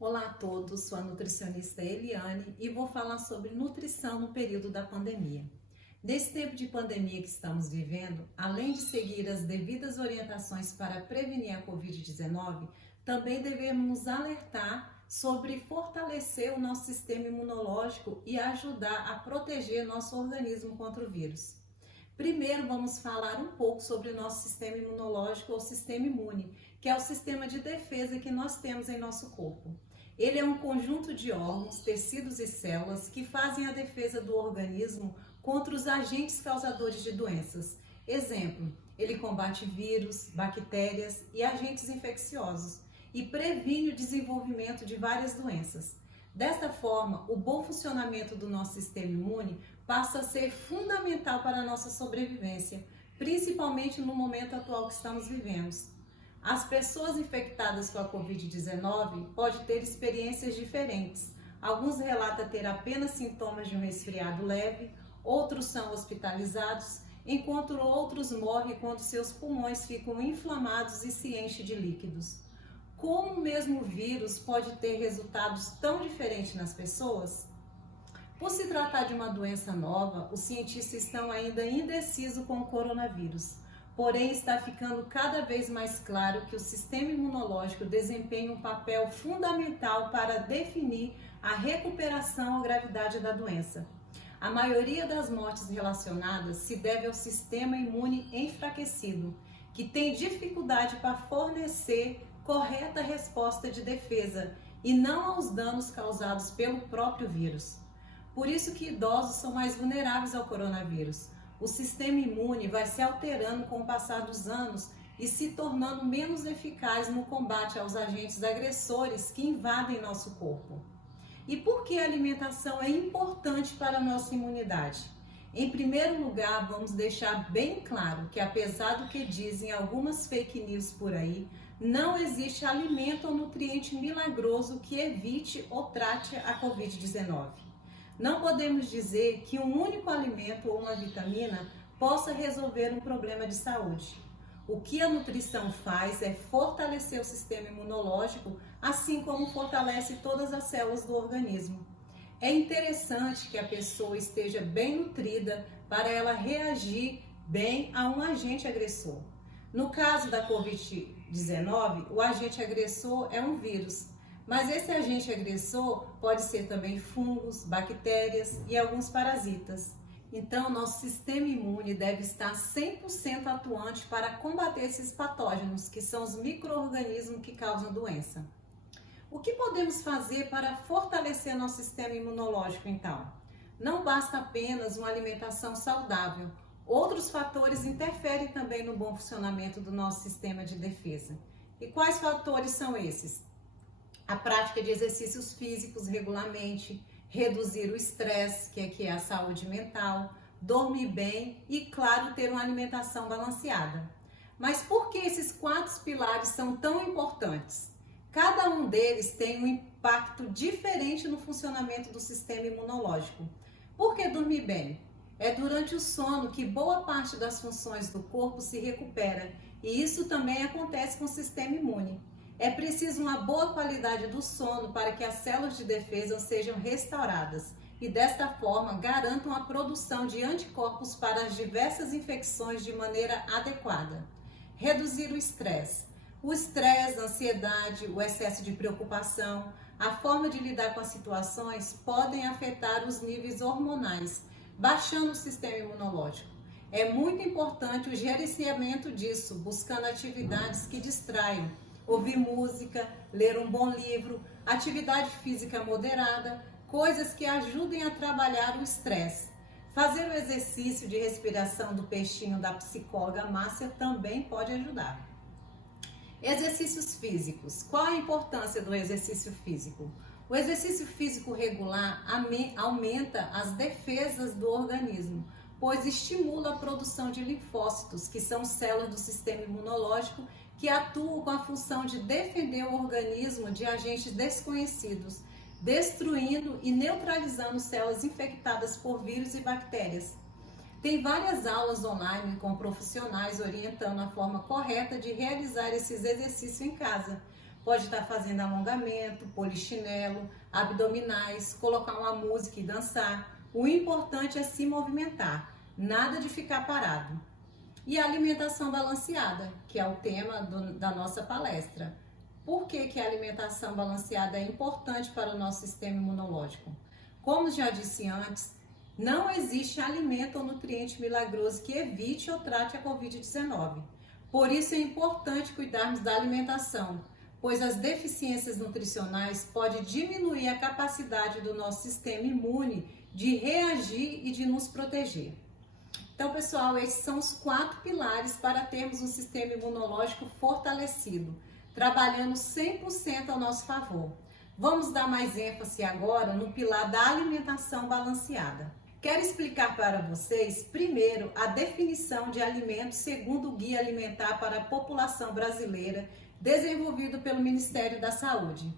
Olá a todos, sou a nutricionista Eliane e vou falar sobre nutrição no período da pandemia. Nesse tempo de pandemia que estamos vivendo, além de seguir as devidas orientações para prevenir a Covid-19, também devemos nos alertar sobre fortalecer o nosso sistema imunológico e ajudar a proteger nosso organismo contra o vírus. Primeiro, vamos falar um pouco sobre o nosso sistema imunológico ou sistema imune, que é o sistema de defesa que nós temos em nosso corpo. Ele é um conjunto de órgãos, tecidos e células que fazem a defesa do organismo contra os agentes causadores de doenças. Exemplo, ele combate vírus, bactérias e agentes infecciosos e previne o desenvolvimento de várias doenças. Desta forma, o bom funcionamento do nosso sistema imune passa a ser fundamental para a nossa sobrevivência, principalmente no momento atual que estamos vivendo. As pessoas infectadas com a Covid-19 podem ter experiências diferentes. Alguns relatam ter apenas sintomas de um resfriado leve, outros são hospitalizados, enquanto outros morrem quando seus pulmões ficam inflamados e se enchem de líquidos. Como o mesmo vírus pode ter resultados tão diferentes nas pessoas? Por se tratar de uma doença nova, os cientistas estão ainda indecisos com o coronavírus. Porém, está ficando cada vez mais claro que o sistema imunológico desempenha um papel fundamental para definir a recuperação ou gravidade da doença. A maioria das mortes relacionadas se deve ao sistema imune enfraquecido, que tem dificuldade para fornecer correta resposta de defesa e não aos danos causados pelo próprio vírus. Por isso que idosos são mais vulneráveis ao coronavírus. O sistema imune vai se alterando com o passar dos anos e se tornando menos eficaz no combate aos agentes agressores que invadem nosso corpo. E por que a alimentação é importante para a nossa imunidade? Em primeiro lugar, vamos deixar bem claro que, apesar do que dizem algumas fake news por aí, não existe alimento ou nutriente milagroso que evite ou trate a Covid-19. Não podemos dizer que um único alimento ou uma vitamina possa resolver um problema de saúde. O que a nutrição faz é fortalecer o sistema imunológico, assim como fortalece todas as células do organismo. É interessante que a pessoa esteja bem nutrida para ela reagir bem a um agente agressor. No caso da Covid-19, o agente agressor é um vírus. Mas esse agente agressor pode ser também fungos, bactérias e alguns parasitas. Então, nosso sistema imune deve estar 100% atuante para combater esses patógenos, que são os micro-organismos que causam doença. O que podemos fazer para fortalecer nosso sistema imunológico, então? Não basta apenas uma alimentação saudável. Outros fatores interferem também no bom funcionamento do nosso sistema de defesa. E quais fatores são esses? A prática de exercícios físicos regularmente, reduzir o estresse, que é a saúde mental, dormir bem e, claro, ter uma alimentação balanceada. Mas por que esses 4 pilares são tão importantes? Cada um deles tem um impacto diferente no funcionamento do sistema imunológico. Por que dormir bem? É durante o sono que boa parte das funções do corpo se recupera e isso também acontece com o sistema imune. É preciso uma boa qualidade do sono para que as células de defesa sejam restauradas e desta forma garantam a produção de anticorpos para as diversas infecções de maneira adequada. Reduzir o estresse. O estresse, a ansiedade, o excesso de preocupação, a forma de lidar com as situações podem afetar os níveis hormonais, baixando o sistema imunológico. É muito importante o gerenciamento disso, buscando atividades que distraiam. Ouvir música, ler um bom livro, atividade física moderada, coisas que ajudem a trabalhar o estresse. Fazer o exercício de respiração do peixinho da psicóloga Márcia também pode ajudar. Exercícios físicos. Qual a importância do exercício físico? O exercício físico regular aumenta as defesas do organismo, pois estimula a produção de linfócitos, que são células do sistema imunológico que atuam com a função de defender o organismo de agentes desconhecidos, destruindo e neutralizando células infectadas por vírus e bactérias. Tem várias aulas online com profissionais orientando a forma correta de realizar esses exercícios em casa, pode estar fazendo alongamento, polichinelo, abdominais, colocar uma música e dançar. O importante é se movimentar, nada de ficar parado. E a alimentação balanceada, que é o tema da nossa palestra. Por que a alimentação balanceada é importante para o nosso sistema imunológico? Como já disse antes, não existe alimento ou nutriente milagroso que evite ou trate a Covid-19. Por isso é importante cuidarmos da alimentação, pois as deficiências nutricionais podem diminuir a capacidade do nosso sistema imune de reagir e de nos proteger. Então, pessoal, esses são os 4 pilares para termos um sistema imunológico fortalecido, trabalhando 100% ao nosso favor. Vamos dar mais ênfase agora no pilar da alimentação balanceada. Quero explicar para vocês, primeiro, a definição de alimentos segundo o Guia Alimentar para a População Brasileira, desenvolvido pelo Ministério da Saúde.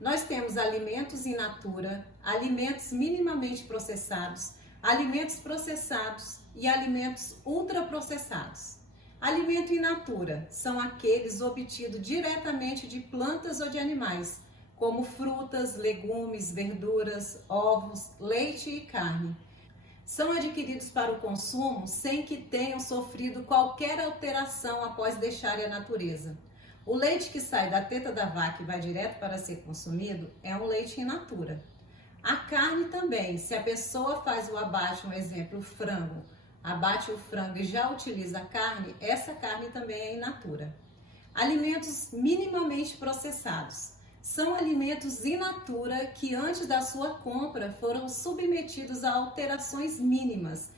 Nós temos alimentos in natura, alimentos minimamente processados, alimentos processados e alimentos ultraprocessados. Alimento in natura são aqueles obtidos diretamente de plantas ou de animais, como frutas, legumes, verduras, ovos, leite e carne. São adquiridos para o consumo sem que tenham sofrido qualquer alteração após deixarem a natureza. O leite que sai da teta da vaca e vai direto para ser consumido é um leite in natura. A carne também, se a pessoa faz o abate, um exemplo, o frango, abate o frango e já utiliza a carne, essa carne também é in natura. Alimentos minimamente processados. São alimentos in natura que antes da sua compra foram submetidos a alterações mínimas.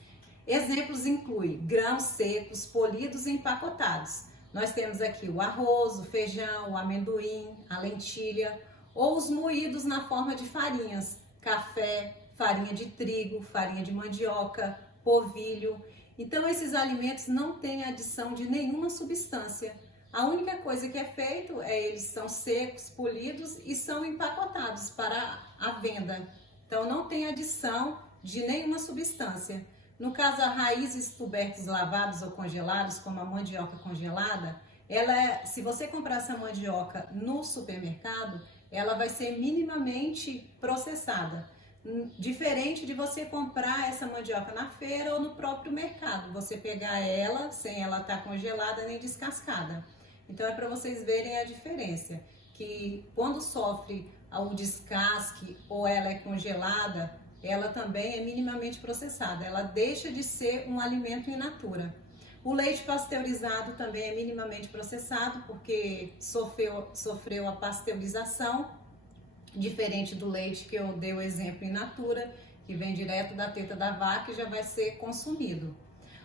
Exemplos incluem grãos secos, polidos e empacotados. Nós temos aqui o arroz, o feijão, o amendoim, a lentilha, ou os moídos na forma de farinhas, café, farinha de trigo, farinha de mandioca, polvilho. Então esses alimentos não têm adição de nenhuma substância. A única coisa que é feito eles são secos, polidos e são empacotados para a venda. Então não tem adição de nenhuma substância. No caso, as raízes, tubérculos lavados ou congelados, como a mandioca congelada, se você comprar essa mandioca no supermercado, ela vai ser minimamente processada. Diferente de você comprar essa mandioca na feira ou no próprio mercado. Você pegar ela sem ela estar congelada nem descascada. Então é para vocês verem a diferença, que quando sofre o descasque ou ela é congelada, ela também é minimamente processada, ela deixa de ser um alimento in natura. O leite pasteurizado também é minimamente processado, porque sofreu a pasteurização, diferente do leite que eu dei o exemplo in natura, que vem direto da teta da vaca e já vai ser consumido.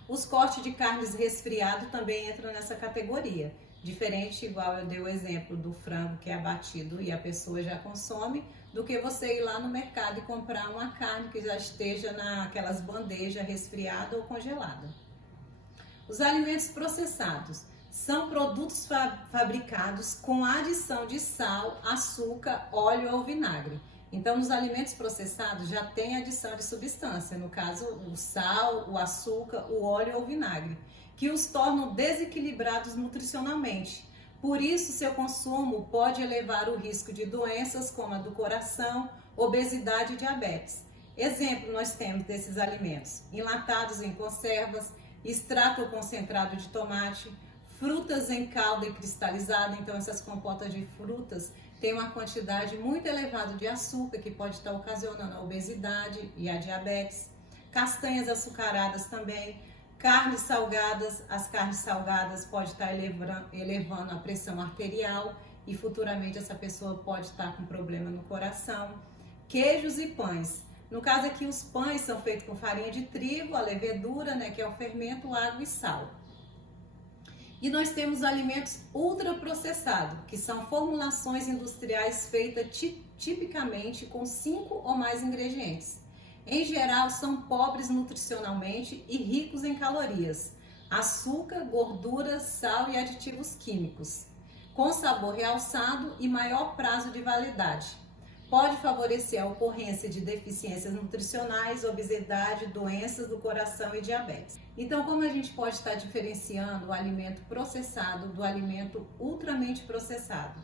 Os cortes de carnes resfriado também entram nessa categoria. Diferente, igual eu dei o exemplo do frango que é abatido e a pessoa já consome, do que você ir lá no mercado e comprar uma carne que já esteja naquelas bandejas resfriada ou congelada. Os alimentos processados são produtos fabricados com adição de sal, açúcar, óleo ou vinagre. Então, nos alimentos processados já tem adição de substância, no caso o sal, o açúcar, o óleo ou o vinagre, que os tornam desequilibrados nutricionalmente. Por isso, seu consumo pode elevar o risco de doenças como a do coração, obesidade e diabetes. Exemplo nós temos desses alimentos: enlatados em conservas, extrato ou concentrado de tomate, frutas em calda e cristalizada. Então essas compotas de frutas têm uma quantidade muito elevada de açúcar que pode estar ocasionando a obesidade e a diabetes. Castanhas açucaradas também. Carnes salgadas, as carnes salgadas podem estar elevando a pressão arterial e futuramente essa pessoa pode estar com problema no coração. Queijos e pães. No caso aqui, os pães são feitos com farinha de trigo, a levedura, que é o fermento, água e sal. E nós temos alimentos ultraprocessados, que são formulações industriais feitas tipicamente com 5 ou mais ingredientes. Em geral, são pobres nutricionalmente e ricos em calorias, açúcar, gordura, sal e aditivos químicos, com sabor realçado e maior prazo de validade. Pode favorecer a ocorrência de deficiências nutricionais, obesidade, doenças do coração e diabetes. Então, como a gente pode estar diferenciando o alimento processado do alimento ultramente processado?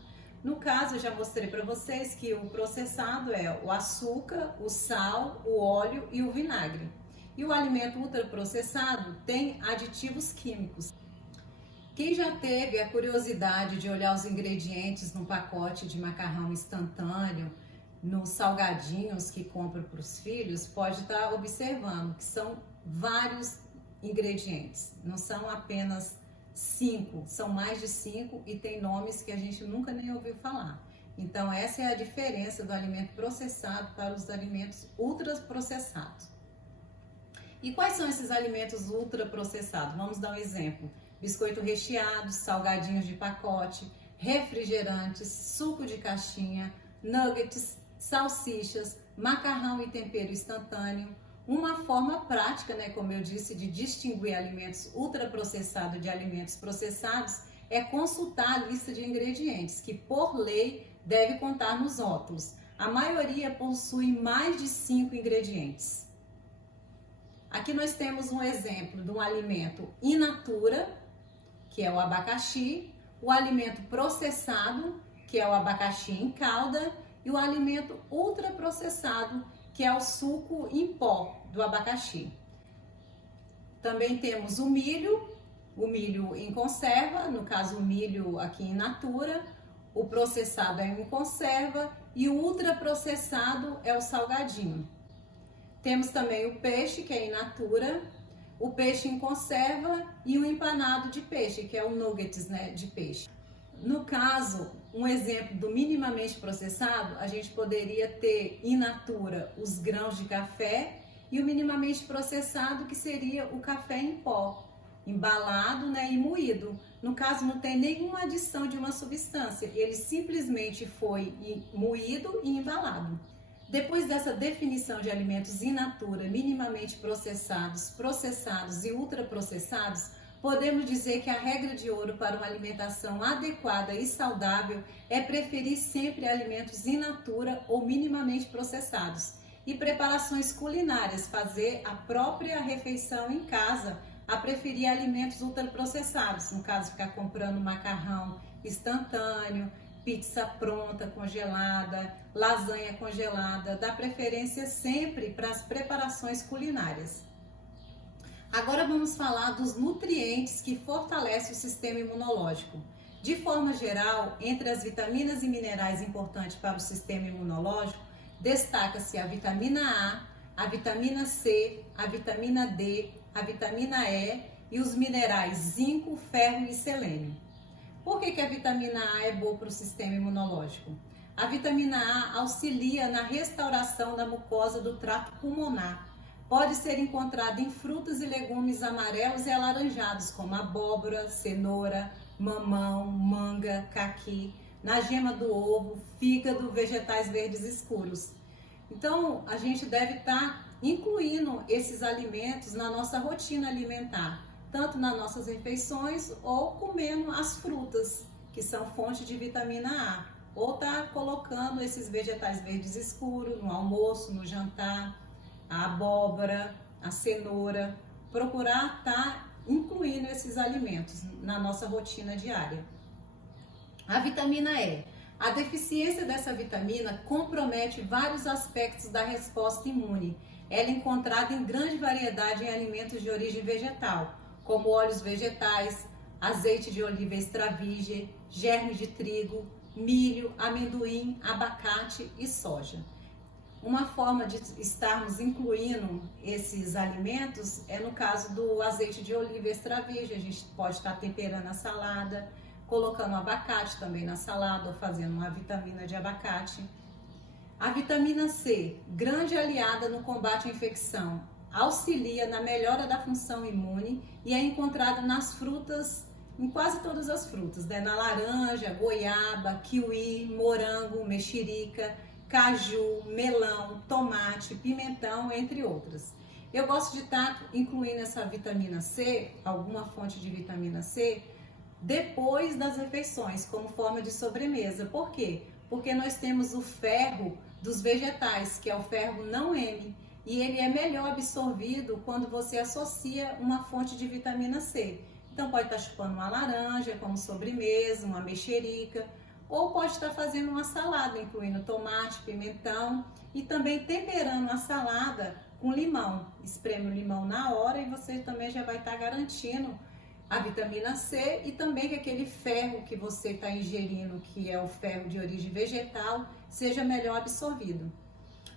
No caso, eu já mostrei para vocês que o processado é o açúcar, o sal, o óleo e o vinagre. E o alimento ultraprocessado tem aditivos químicos. Quem já teve a curiosidade de olhar os ingredientes no pacote de macarrão instantâneo, nos salgadinhos que compra para os filhos, pode estar observando que são vários ingredientes, não são apenas 5, são mais de 5 e tem nomes que a gente nunca nem ouviu falar. Então essa é a diferença do alimento processado para os alimentos ultraprocessados. E quais são esses alimentos ultraprocessados? Vamos dar um exemplo: biscoito recheado, salgadinhos de pacote, refrigerantes, suco de caixinha, nuggets, salsichas, macarrão e tempero instantâneo. Uma forma prática, como eu disse, de distinguir alimentos ultraprocessados de alimentos processados é consultar a lista de ingredientes, que por lei deve contar nos rótulos. A maioria possui mais de 5 ingredientes. Aqui nós temos um exemplo de um alimento in natura, que é o abacaxi, o alimento processado, que é o abacaxi em calda, e o alimento ultraprocessado, que é o suco em pó do abacaxi. Também temos o milho em conserva, no caso o milho aqui in natura, o processado é em conserva e o ultraprocessado é o salgadinho. Temos também o peixe, que é in natura, o peixe em conserva e o empanado de peixe, que é o nuggets, de peixe. No caso, um exemplo do minimamente processado, a gente poderia ter in natura os grãos de café e o minimamente processado, que seria o café em pó, embalado, e moído. No caso, não tem nenhuma adição de uma substância, ele simplesmente foi moído e embalado. Depois dessa definição de alimentos in natura, minimamente processados, processados e ultraprocessados, podemos dizer que a regra de ouro para uma alimentação adequada e saudável é preferir sempre alimentos in natura ou minimamente processados e preparações culinárias, fazer a própria refeição em casa, a preferir alimentos ultraprocessados, no caso ficar comprando macarrão instantâneo, pizza pronta, congelada, lasanha congelada, dá preferência sempre para as preparações culinárias. Agora vamos falar dos nutrientes que fortalecem o sistema imunológico. De forma geral, entre as vitaminas e minerais importantes para o sistema imunológico, destaca-se a vitamina A vitamina C, a vitamina D, a vitamina E e os minerais zinco, ferro e selênio. Por que a vitamina A é boa para o sistema imunológico? A vitamina A auxilia na restauração da mucosa do trato pulmonar. Pode ser encontrada em frutas e legumes amarelos e alaranjados, como abóbora, cenoura, mamão, manga, caqui, na gema do ovo, fígado, vegetais verdes escuros. Então, a gente deve estar incluindo esses alimentos na nossa rotina alimentar, tanto nas nossas refeições ou comendo as frutas, que são fonte de vitamina A, ou tá colocando esses vegetais verdes escuros no almoço, no jantar, a abóbora, a cenoura, procurar estar incluindo esses alimentos na nossa rotina diária. A vitamina E. A deficiência dessa vitamina compromete vários aspectos da resposta imune. Ela é encontrada em grande variedade em alimentos de origem vegetal, como óleos vegetais, azeite de oliva extra virgem, germe de trigo, milho, amendoim, abacate e soja. Uma forma de estarmos incluindo esses alimentos é no caso do azeite de oliva extra virgem. A gente pode estar temperando a salada, colocando abacate também na salada ou fazendo uma vitamina de abacate. A vitamina C, grande aliada no combate à infecção, auxilia na melhora da função imune e é encontrada nas frutas, em quase todas as frutas, na laranja, goiaba, kiwi, morango, mexerica, caju, melão, tomate, pimentão, entre outras. Eu gosto de estar incluindo essa vitamina C, alguma fonte de vitamina C, depois das refeições, como forma de sobremesa. Por quê? Porque nós temos o ferro dos vegetais, que é o ferro não M, e ele é melhor absorvido quando você associa uma fonte de vitamina C. Então pode estar chupando uma laranja como sobremesa, uma mexerica, ou pode estar fazendo uma salada, incluindo tomate, pimentão e também temperando a salada com limão. Espreme o limão na hora e você também já vai estar garantindo a vitamina C e também que aquele ferro que você está ingerindo, que é o ferro de origem vegetal, seja melhor absorvido.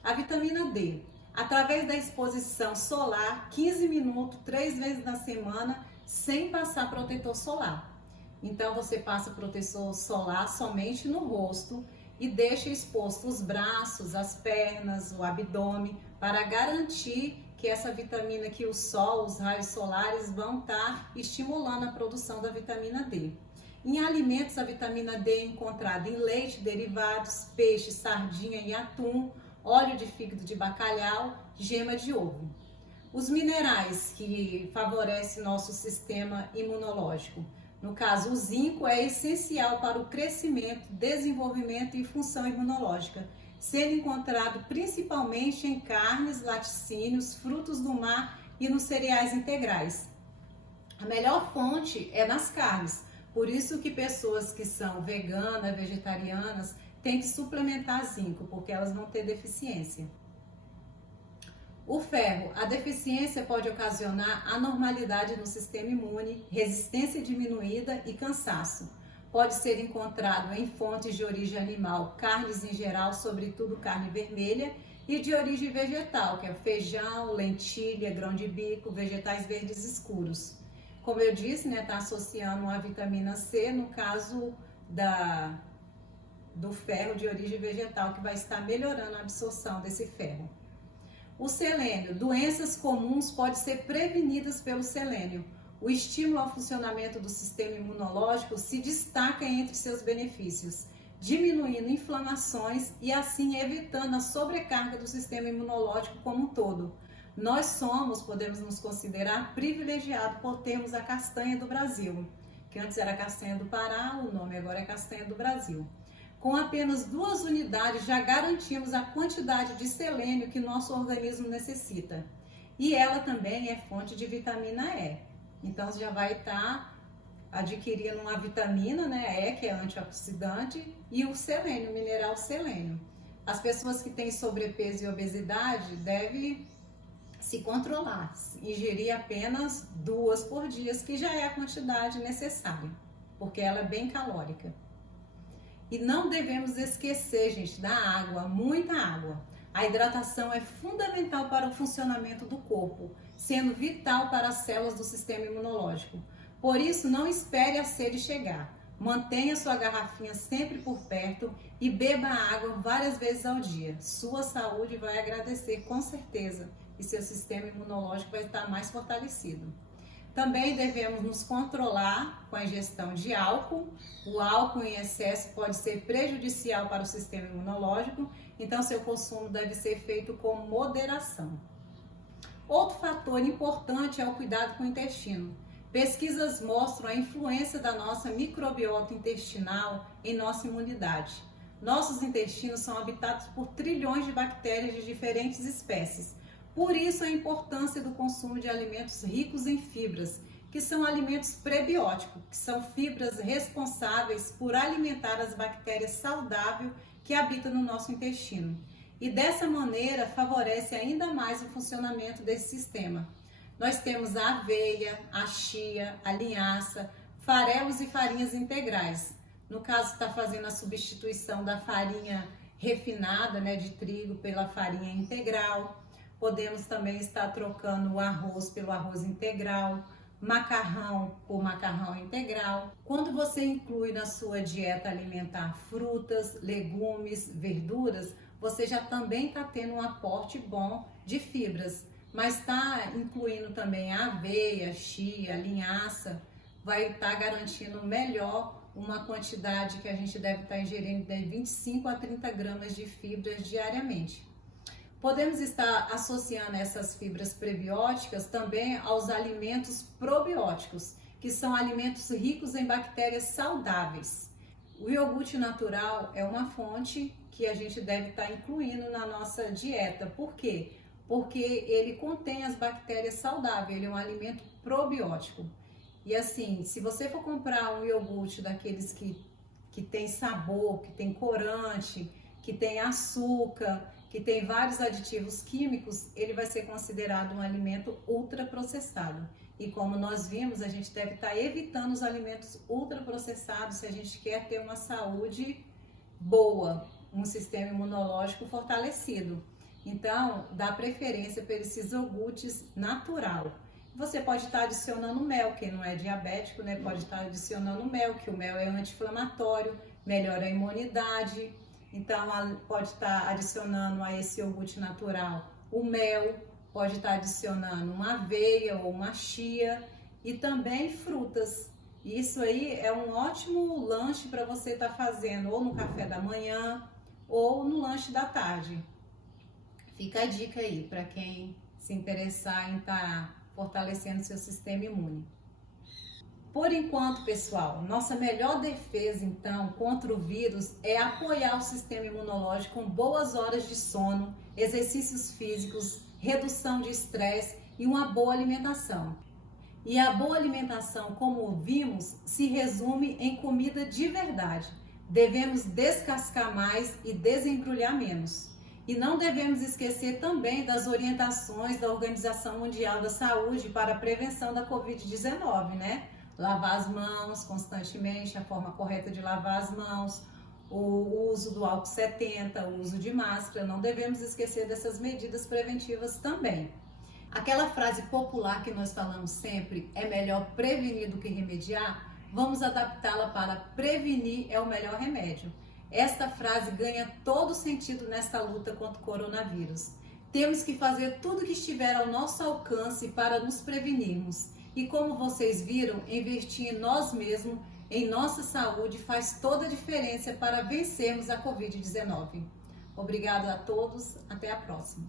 A vitamina D, através da exposição solar, 15 minutos, 3 vezes na semana, sem passar protetor solar. Então você passa protetor solar somente no rosto e deixa exposto os braços, as pernas, o abdômen, para garantir que essa vitamina, que o sol, os raios solares vão estar estimulando a produção da vitamina D. Em alimentos, a vitamina D é encontrada em leite, derivados, peixe, sardinha e atum, óleo de fígado de bacalhau, gema de ovo. Os minerais que favorecem nosso sistema imunológico. No caso, o zinco é essencial para o crescimento, desenvolvimento e função imunológica, sendo encontrado principalmente em carnes, laticínios, frutos do mar e nos cereais integrais. A melhor fonte é nas carnes, por isso que pessoas que são veganas, vegetarianas, têm que suplementar zinco, porque elas vão ter deficiência. O ferro, a deficiência pode ocasionar anormalidade no sistema imune, resistência diminuída e cansaço. Pode ser encontrado em fontes de origem animal, carnes em geral, sobretudo carne vermelha, e de origem vegetal, que é feijão, lentilha, grão de bico, vegetais verdes escuros. Como eu disse, está associando a vitamina C, no caso do ferro de origem vegetal, que vai estar melhorando a absorção desse ferro. O selênio, doenças comuns podem ser prevenidas pelo selênio. O estímulo ao funcionamento do sistema imunológico se destaca entre seus benefícios, diminuindo inflamações e assim evitando a sobrecarga do sistema imunológico como um todo. Nós podemos nos considerar privilegiados por termos a castanha do Brasil, que antes era castanha do Pará, o nome agora é castanha do Brasil. Com apenas 2 unidades já garantimos a quantidade de selênio que nosso organismo necessita. E ela também é fonte de vitamina E. Então você já vai estar adquirindo uma vitamina, E, que é antioxidante, e o selênio, o mineral selênio. As pessoas que têm sobrepeso e obesidade devem se controlar, ingerir apenas 2 por dia, que já é a quantidade necessária, porque ela é bem calórica. E não devemos esquecer, gente, da água, muita água. A hidratação é fundamental para o funcionamento do corpo, sendo vital para as células do sistema imunológico. Por isso, não espere a sede chegar. Mantenha sua garrafinha sempre por perto e beba água várias vezes ao dia. Sua saúde vai agradecer com certeza e seu sistema imunológico vai estar mais fortalecido. Também devemos nos controlar com a ingestão de álcool. O álcool em excesso pode ser prejudicial para o sistema imunológico, então seu consumo deve ser feito com moderação. Outro fator importante é o cuidado com o intestino. Pesquisas mostram a influência da nossa microbiota intestinal em nossa imunidade. Nossos intestinos são habitados por trilhões de bactérias de diferentes espécies. Por isso a importância do consumo de alimentos ricos em fibras, que são alimentos prebióticos, que são fibras responsáveis por alimentar as bactérias saudáveis que habitam no nosso intestino. E dessa maneira favorece ainda mais o funcionamento desse sistema. Nós temos a aveia, a chia, a linhaça, farelos e farinhas integrais. No caso, está fazendo a substituição da farinha refinada, de trigo pela farinha integral. Podemos também estar trocando o arroz pelo arroz integral, macarrão por macarrão integral. Quando você inclui na sua dieta alimentar frutas, legumes, verduras, você já também está tendo um aporte bom de fibras. Mas está incluindo também a aveia, chia, linhaça, vai estar garantindo melhor uma quantidade que a gente deve estar ingerindo de 25 a 30 gramas de fibras diariamente. Podemos estar associando essas fibras prebióticas também aos alimentos probióticos, que são alimentos ricos em bactérias saudáveis. O iogurte natural é uma fonte que a gente deve estar incluindo na nossa dieta. Por quê? Porque ele contém as bactérias saudáveis, ele é um alimento probiótico. E assim, se você for comprar um iogurte daqueles que que tem sabor, que tem corante, que tem açúcar, que tem vários aditivos químicos, ele vai ser considerado um alimento ultraprocessado. E como nós vimos, a gente deve estar evitando os alimentos ultraprocessados se a gente quer ter uma saúde boa, um sistema imunológico fortalecido. Então, dá preferência para esses iogurtes natural. Você pode estar adicionando mel, quem não é diabético, né? Pode estar adicionando mel, que o mel é anti-inflamatório, melhora a imunidade. Então, pode estar adicionando a esse iogurte natural o mel, pode estar adicionando uma aveia ou uma chia e também frutas. Isso aí é um ótimo lanche para você estar fazendo ou no café da manhã ou no lanche da tarde. Fica a dica aí para quem se interessar em estar fortalecendo seu sistema imune. Por enquanto, pessoal, nossa melhor defesa, então, contra o vírus é apoiar o sistema imunológico com boas horas de sono, exercícios físicos, redução de estresse e uma boa alimentação. E a boa alimentação, como vimos, se resume em comida de verdade. Devemos descascar mais e desembrulhar menos. E não devemos esquecer também das orientações da Organização Mundial da Saúde para a prevenção da Covid-19, né? Lavar as mãos constantemente, a forma correta de lavar as mãos, o uso do álcool 70, o uso de máscara, não devemos esquecer dessas medidas preventivas também. Aquela frase popular que nós falamos sempre, é melhor prevenir do que remediar, vamos adaptá-la para prevenir é o melhor remédio. Esta frase ganha todo sentido nesta luta contra o coronavírus. Temos que fazer tudo que estiver ao nosso alcance para nos prevenirmos. E como vocês viram, investir em nós mesmos, em nossa saúde, faz toda a diferença para vencermos a Covid-19. Obrigado a todos, até a próxima.